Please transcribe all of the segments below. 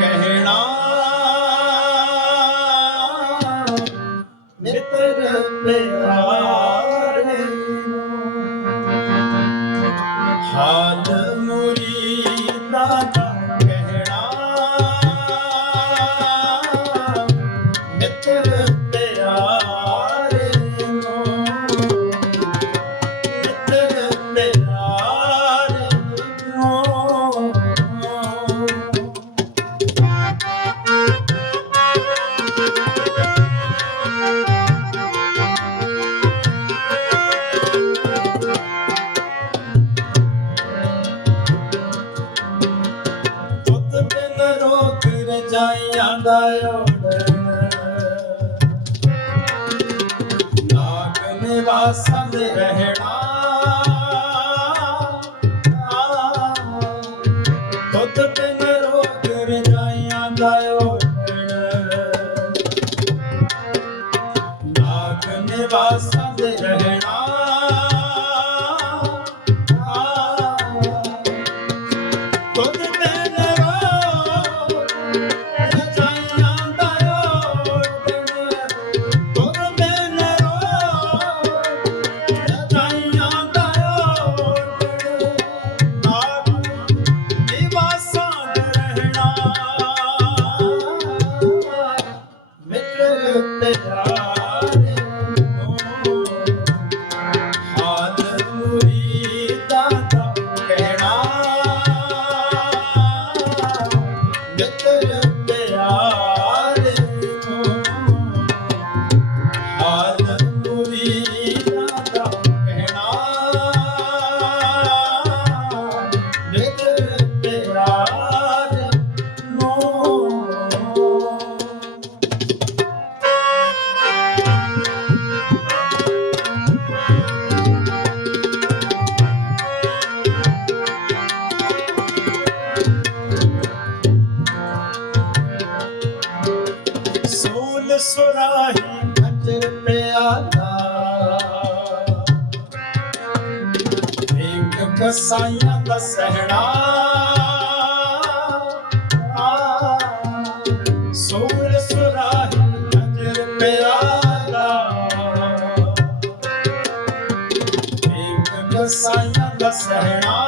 ਕਹਿਣਾ। ਮਿੱਤਰ ਪਿਆਰਾ साथ रहना ਸੂਲ ਸੁਰਾਹੀ ਖੱਜਰ ਪਿਆਲਾ। ਕਸਾਈਆਂ ਦਾ ਸਹਿਣਾ। ਸੂਲ ਸੁਰਾਹੀ ਖੱਜਰ ਪਿਆਲਾ। ਕਸਾਈਆਂ ਦਾ ਸਹਿਣਾ।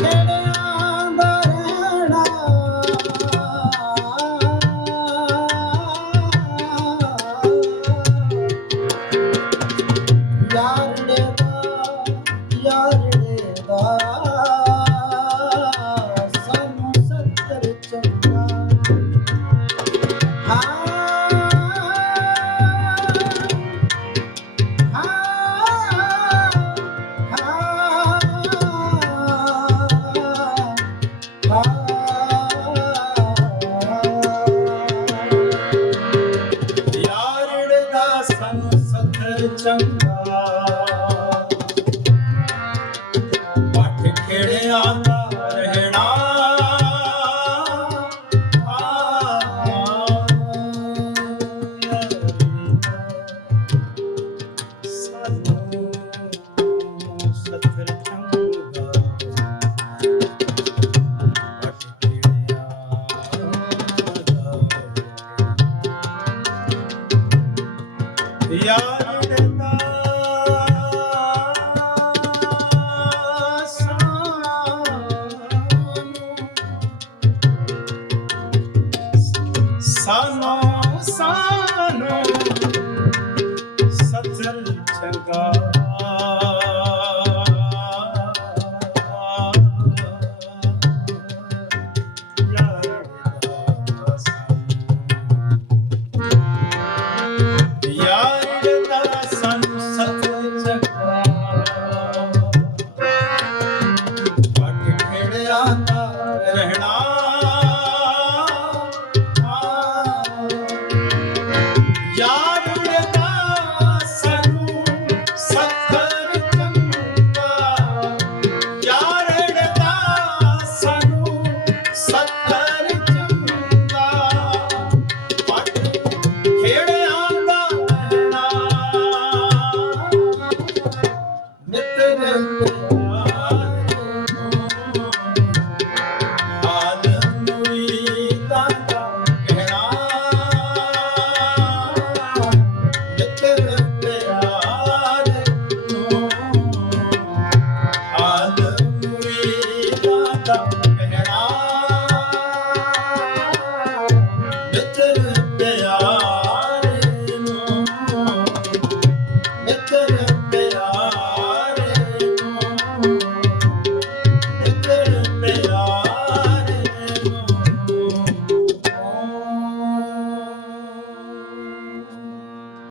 Yeah. ਖੇੜਿਆਂ ਦਾ ਰਹਿਣਾ। ਸਾਨੂੰ ਸਤਿਰ